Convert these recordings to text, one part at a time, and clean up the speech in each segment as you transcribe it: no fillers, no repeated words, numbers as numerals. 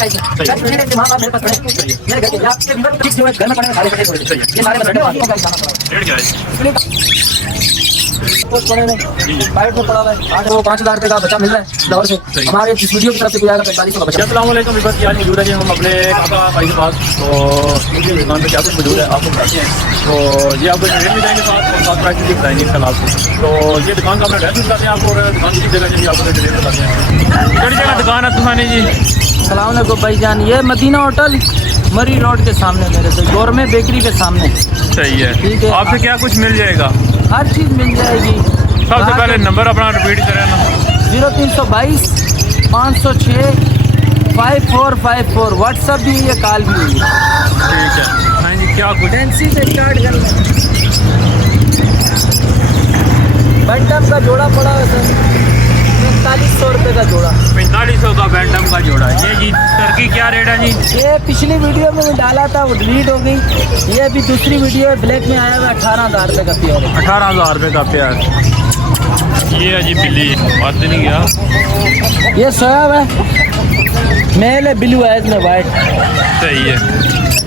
Black ice breed के मां बाप मेरे पास पड़े मेरे घर के आपके वीवर फिक्स जो है घर में पड़े सारे पड़े थोड़े ये सारे बस आपको क्या दिखाना पड़ेगा। रेट क्या है? कुछ पड़े में पाइप में पड़ा हुआ है 8-5,000 रुपए का बच्चा मिल रहा है लाहौर से हमारे इस वीडियो की तरफ से कोई आएगा 45 का बच्चा। अस्सलाम वालेकुम विवाह की आज मौजूद है जी हम अपने काका भाई के पास तो उनकी दुकान पे क्या कुछ मौजूद है आपको बताते हैं। तो ये आपको रेट भी जाएंगे साथ और साथ प्राइस भी बताएंगे इसका आपको। तो ये दुकान का अपना एड्रेस बताते हैं आपको और दुकान की जगह जी आपको रेट बताते हैं। कड़ी जगह दुकान है तुम्हारी जी? अस्सलाम वालेकुम भाईजान, ये मदीना होटल मरी रोड के सामने मेरे से गोरमे बेकरी के सामने। सही है, ठीक है। आपसे क्या कुछ मिल जाएगा? हर चीज़ मिल जाएगी। सबसे पहले नंबर अपना रिपीट करें ना। 0322 506 5454 व्हाट्सअप भी है कॉल भी हुई है। ठीक है, हाँ जी क्या कुछ फैंसी से स्टार्ट कर लें। बैंटम का जोड़ा पड़ा है सर 4500 रुपये का जोड़ा। 4500 का बैंटम का जोड़ा। ये जी टर्की क्या रेट है जी? ये पिछली वीडियो में डाला था वो डिलीट हो गई। ये भी दूसरी वीडियो है ब्लैक में आया हुआ 18,000 रुपये का प्योर है। 18,000 रुपये का प्यार। ये है जी बिल्ली, बात नहीं गया। ये सोया हुआ है मेल है ब्लू आइज में वाइट। सही है।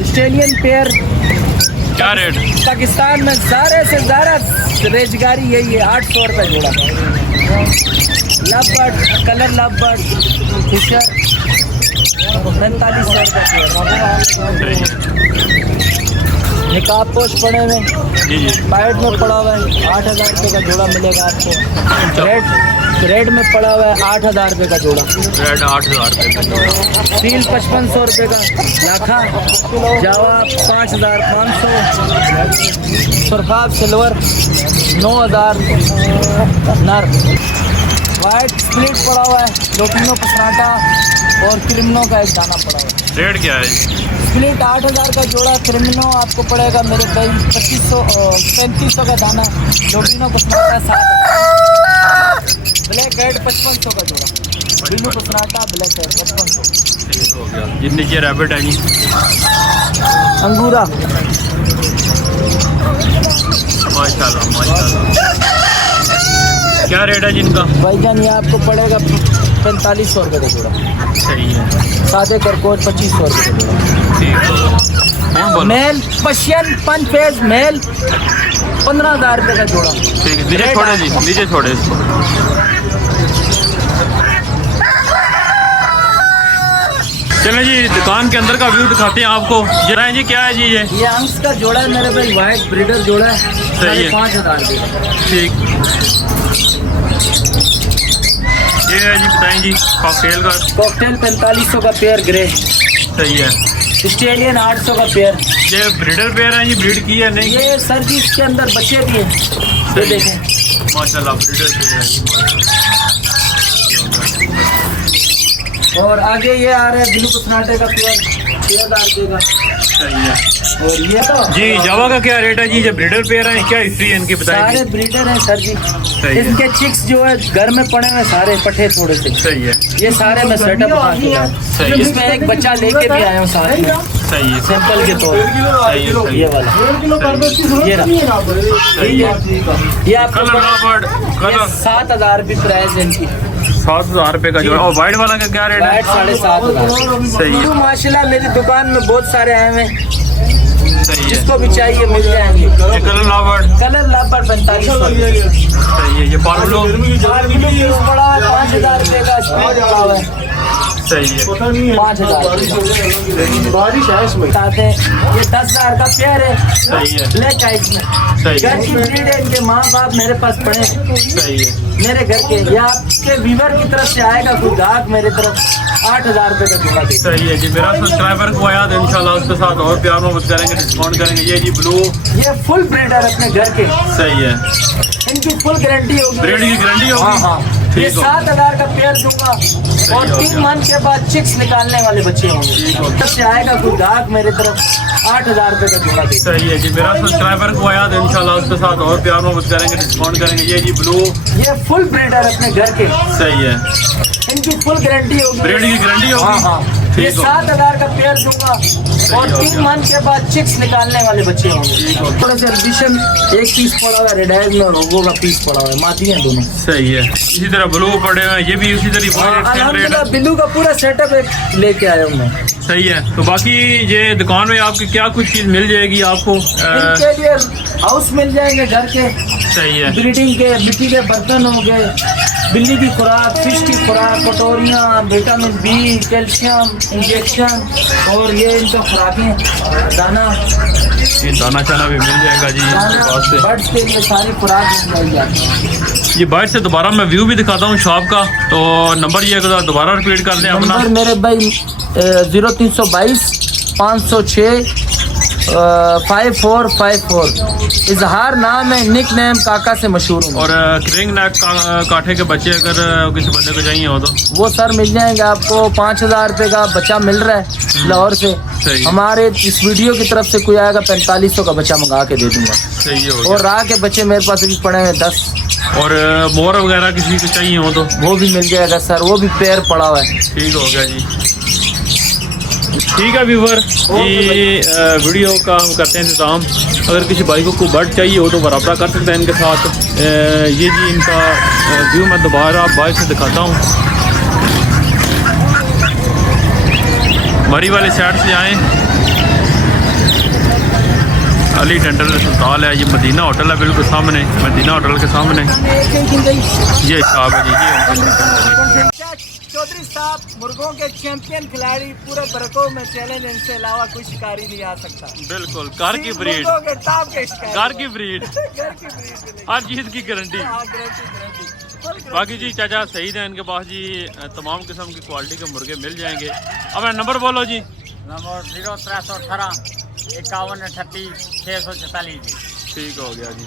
ऑस्ट्रेलियन पेयर क्या रेट? पाकिस्तान में सारे से ज़्यादा रोजगारी यही है 800 रुपये जोड़ा। लवबर्ड कलर लवबर्ड फिशर 4500 रुपये। निकाब पोस्ट पड़े हुए जी जी पाइट में पड़ा हुआ है 8,000 रुपये का जोड़ा मिलेगा आपको। रेड में पड़ा हुआ है 8,000 रुपये का जोड़ा। रेट 8,000 रुपये का जोड़ा। स्टील 5500 रुपये का लाखा जावा 5,500 सुरखाब सिल्वर 9,000 नर। वाइट स्प्लिट पड़ा हुआ है लोटिनो पसराटा और क्रिमिनो का एक दाना पड़ा हुआ है। रेट क्या है? स्प्लिट 8,000 का जोड़ा। क्रिमिनो आपको पड़ेगा मेरे भाई 3500 का दाना। लोटिनो पसराटा 7,000। ब्लैक हेड 5500 का जोड़ा। बिल्लू पसराटा ब्लैक हेड 5500। ठीक हो गया। ये नीचे रैबिट है जी अंगूरा माशाल्लाह माशाल्लाह। क्या रेट है जिनका? भाईजान ये आपको पड़ेगा 4500 रुपये का जोड़ा। सही है। सादे करकोट 2500 रुपये का जोड़ा। ठीक हो गया। मेल पशियन पंच फेज मेल 15,000 रुपये का जोड़ा। ठीक है, नीचे छोड़े जी, नीचे छोड़े इसको। चलें जी दुकान के अंदर का व्यू दिखाते हैं आपको। जरा जी क्या है जी ये? ये अंश का जोड़ा है मेरे भाई वाइट ब्रीडर जोड़ा है। सही है। 5,000 रुपये का। ठीक। ये है जी बताएं जी कॉकटेल का। कॉकटेल 4500 का पेयर ग्रे। सही है। ऑस्ट्रेलियन 800 का पेयर। ये ब्रीडर पेयर है जी, ब्रीड की है नहीं? ये सर जी इसके अंदर बच्चे भी हैं ये देखें माशाल्लाह ब्रीडर पेयर है जी। और आगे ये आ रहा है ब्लू पसनाटे का पेयर 6,000 रुपये का। सही है। और ये तो जी जावा का क्या रेट है जी? जब ब्रीडर पेयर है क्या हिस्ट्री है इनकी बताएं? सारे ब्रीडर हैं सर जी। सही है। इनके चिक्स जो है घर में पड़े हुए सारे पट्टे थोड़े से। सही है। ये सारे मैं सेटअप बना के लाया। सही है। इसमें एक बच्चा लेके भी आया हूँ साथ में सही है। सैंपल के तौर सही है, सही ये है। वाला ये रहा। सही है। ये आपको कलर लॉबर्ड कलर 7,000 रुपये प्राइस है इनकी। 7,000 रुपये का जोड़ा। और वाइट वाला का क्या रेट है? वाइट 7,500। सही है। माशाल्लाह मेरी दुकान में बहुत सारे आए हुए हैं। सही है। जिसको भी चाहिए मिल जाएंगे। ये कलर लॉबर्ड कलर लापर 4500। सही है। ये पार्लो पड़ा है 5,000 रुपये का स्प्रे पड़ा हुआ है। सही है। 5,000 बारिश है इसमें बताते हैं। ये 10,000 का पेयर है। सही है। ब्लैक आइस में सही घर है। की ब्रीड है। इनके माँ बाप मेरे पास पड़े हैं सही है। मेरे घर के। ये आपके वीवर की तरफ से आएगा कोई ग्राहक मेरे तरफ 8,000 रुपये का जोड़ा देगा। सही है जी। मेरा सब्सक्राइबर को आया तो इंशाल्लाह उसके साथ और प्यार मोहब्बत करेंगे, डिस्काउंट करेंगे। ये जी ब्लू ये फुल ब्रीडर अपने घर के। सही है। इनकी फुल गारंटी होगी। ब्रीड की गारंटी होगी? हाँ हाँ। ये ठीक हो। 7,000 का पेयर दूंगा और हो 3 गया। मंथ के बाद चिक्स निकालने वाले बच्चे ठीक हो होंगे। गया। तब से आएगा कोई ग्राहक मेरे तरफ 8,000 रुपये का जोड़ा देगा। सही है जी। मेरा सब्सक्राइबर को आया तो इंशाल्लाह उसके साथ और प्यार मोहब्बत करेंगे, डिस्काउंट करेंगे। ये जी ब्लू ये फुल ब्रीडर अपने घर के। सही है। इनकी फुल गारंटी होगी। ब्रीड की गारंटी हाँ होगी? हाँ। ये 7,000 का पेयर दूंगा और 3 मंथ के बाद चिक्स निकालने वाले बच्चे होंगे। थोड़ा सा एडिशन एक पीस पड़ा हुआ है, रेड आइज में रोगो का पीस पड़ा हुआ है, मादी हैं दोनों। सही है। इसी तरह ब्लू पड़े हुए हैं, ये भी उसी तरह अल्हम्दुलिल्लाह बिल्लू का पूरा सेटअप एक लेके आया हूँ मैं। सही है। तो बाकी ये दुकान में आपकी क्या कुछ चीज मिल जाएगी आपको? इनके लिए हाउस मिल जाएंगे घर के, सही है। ब्रीडिंग के मिट्टी के बर्तन हो गए, बिल्ली की खुराक, फिश की खुराक, कटोरियाँ, विटामिन बी, कैल्शियम इंजेक्शन, और ये इनका खुराकें, दाना, ये दाना चाना भी मिल जाएगा जी इनके पास से। बर्ड्स के लिए सारी खुराक मिल जाएगी। ये बाइट से दोबारा मैं व्यू भी दिखाता हूँ शॉप का, तो नंबर ये दोबारा रिपीट कर दें अपना। नंबर मेरे भाई 0322 506 5454। इजहार नाम है, निक नेम काका से मशहूर हूँ। और क्रिंग नेक काठे के बच्चे अगर किसी बंदे को चाहिए हो तो वो सर मिल जाएंगे आपको। 5,000 रुपये का बच्चा मिल रहा है लाहौर से। सही। हमारे इस वीडियो की तरफ से कोई आएगा 4500 का बच्चा मंगा के दे दूंगा। सही हो और राह के बच्चे मेरे पास अभी पड़े हैं 10। और मोर वगैरह किसी को चाहिए हो तो वो भी मिल जाएगा सर, वो भी पेयर पड़ा हुआ है। ठीक हो गया जी। ठीक है व्यूवर, ये वीडियो का हम करते हैं इंतजाम। अगर किसी भाई को बर्ड चाहिए हो तो रब्ता कर सकते हैं इनके साथ। ये जी इनका व्यू मैं दोबारा बाइक से दिखाता हूँ। मरी वाले साइड से आएँ, अली डेंटल अस्पताल है, ये मदीना होटल है बिल्कुल सामने, मदीना होटल के सामने ये शॉप है जी। चौधरी साहब मुर्गों के चैंपियन खिलाड़ी, पूरे बरकों में चैलेंज, इनसे अलावा कोई शिकारी नहीं आ सकता। बिल्कुल घर की ब्रीड, घर की ब्रीड, हर चीज की गारंटी। बाकी जी चाचा सही है, इनके पास जी तमाम किस्म की क्वालिटी के मुर्गे मिल जाएंगे। अब नंबर बोलो जी। नंबर 0318 51 38 644 जी। ठीक हो गया जी।